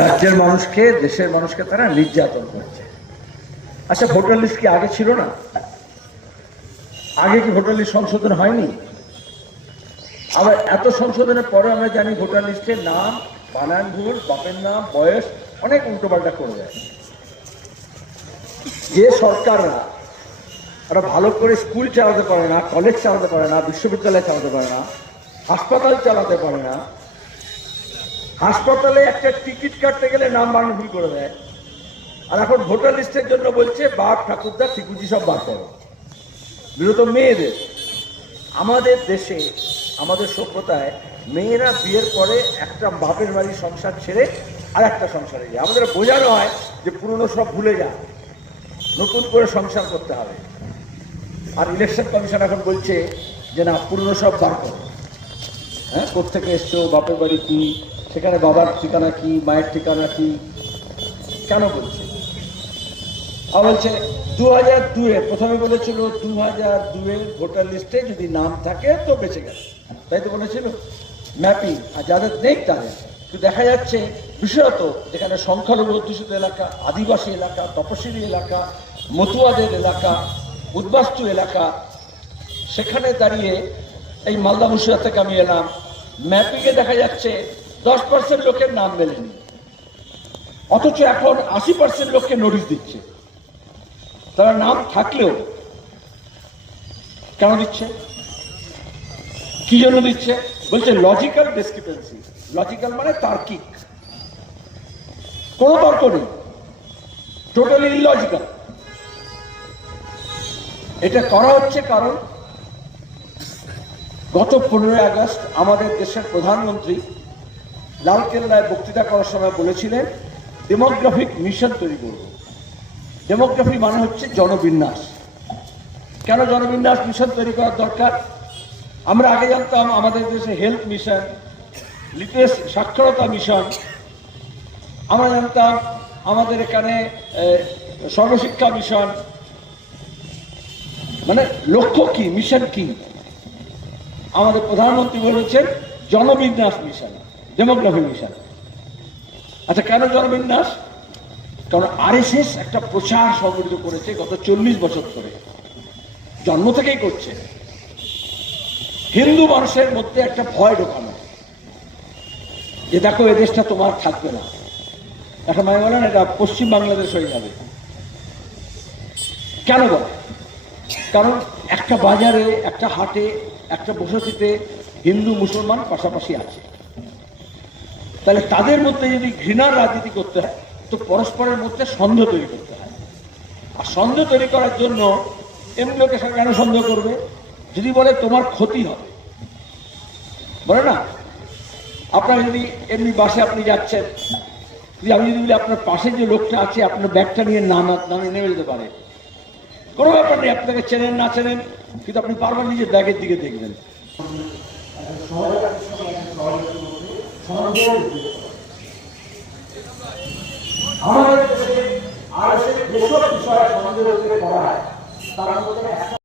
রাজ্যের মানুষকে, দেশের মানুষকে তারা নির্যাতন করছে। আচ্ছা ভোটার লিস্ট কি আগে ছিল না? আগে কি ভোটার লিস্ট সংশোধন হয়নি? আবার এত সংশোধনের পরে আমরা জানি ভোটার লিস্টের নাম, বানান ভুল, বাপের নাম, বয়স, অনেক উল্টোপাল্টা করে দেয় যে সরকাররা ওরা ভালো করে স্কুল চালাতে পারে না, কলেজ চালাতে পারে না, বিশ্ববিদ্যালয় চালাতে পারে না, হাসপাতাল চালাতে পারে না হাসপাতালে একটা টিকিট কাটতে গেলে নাম বানান ভুল করে দেয়। আর এখন ভোটার লিস্টের জন্য বলছে, বাপ ঠাকুরদা, ঠিকুজি সব বার করো। বিরত মেয়েদের। আমাদের দেশে, আমাদের সভ্যতায় মেয়েরা বিয়ের পরে একটা বাপের বাড়ির সংসার ছেড়ে আর একটা সংসারে যায়। আমাদের বোঝানো হয় যে পুরনো সব ভুলে যা নতুন করে সংসার করতে হবে। আর ইলেকশন কমিশন এখন বলছে যে না, পুরনো সব বার করো। হ্যাঁ কোথেকে এসছো, বাপের বাড়ি কি? সেখানে বাবার ঠিকানা কি, মায়ের ঠিকানা কি, কেন বলছে? আর বলছে দু হাজার দুয়ে, প্রথমে বলেছিল দু হাজার দুয়ে ভোটার লিস্টে যদি নাম থাকে তো বেঁচে গেছে তাই তো বলেছিল। ম্যাপিং, আর যাদের নেই তাদের। তো দেখা যাচ্ছে, বিশেষত যেখানে সংখ্যালঘু অধ্যুষিত এলাকা, আদিবাসী এলাকা, তপশিলি এলাকা, মতুয়াদের এলাকা, উদ্বাস্তু এলাকা, সেখানে দাঁড়িয়ে এই মালদা মুর্শিদাবাদ থেকে আমি এলাম। ম্যাপিংয়ে দেখা যাচ্ছে দশ পার্সেন্ট লোকের নাম মেলেনি। অথচ এখন আশি পার্সেন্ট লোককে নোটিশ দিচ্ছে। তারা নাম থাকলেও কেন দিচ্ছে? কি জন্য দিচ্ছে? বলছে লজিক্যাল ডিসক্রিপেন্সি লজিক্যাল মানে তার্কিক। কোনো তর্ক নেই। টোটালি ইললজিক্যাল এটা করা হচ্ছে কারণ গত পনেরোই আগস্ট আমাদের দেশের প্রধানমন্ত্রী লালকেল্লায় বক্তৃতা করার সময় বলেছিলেন ডেমোগ্রাফিক মিশন তৈরি করব। ডেমোগ্রাফি মানে হচ্ছে জনবিন্যাস। কেন জনবিন্যাস মিশন তৈরি করার দরকার? আমরা আগে জানতাম আমাদের দেশে হেলথ মিশন লিটারেস সাক্ষরতা মিশন আমরা জানতাম আমাদের এখানে সর্বশিক্ষা মিশন মানে লক্ষ্য কি মিশন কি? আমাদের প্রধানমন্ত্রী বলেছেন, জনবিন্যাস মিশন ডেমোগ্রাফি মিশন আচ্ছা কেন জনবিন্যাস? কারণ আরএসএস একটা প্রচার সংগঠিত করেছে গত চল্লিশ বছর ধরে। জন্ম থেকেই করছে। হিন্দু মানুষের মধ্যে একটা ভয় ঢোকানো। যে দেখো, এ দেশটা তোমার থাকবে না। এখন আমি বলেন, এটা পশ্চিম বাংলাদেশ হয়ে যাবে। কেন বলে? কারণ একটা বাজারে, একটা হাটে, একটা বসতিতে হিন্দু মুসলমান পাশাপাশি আছে। তাহলে তাদের মধ্যে যদি ঘৃণার রাজনীতি করতে হয়, তো পরস্পরের মধ্যে সন্দেহ তৈরি করতে হয়। আর সন্দেহ তৈরি করার জন্য এমনি লোকে কেন সন্দেহ করবে? যদি বলে তোমার ক্ষতি হবে। বলে না, আপনার যদি এমনি বাসে আপনি যাচ্ছেন, যদি আমি যদি বলি আপনার পাশে যে লোকটা আছে, আপনার ব্যাগটা নিয়ে নামা নামে নেমে যেতে পারে। কোনো ব্যাপার নেই, আপনাকে চেনেন না চেনেন, কিন্তু আপনি বারবার নিজের ব্যাগের দিকে দেখবেন। আমাদের দেশে আর যেসব বিষয় সমাজের উপরে করা হয় তার মধ্যে একটা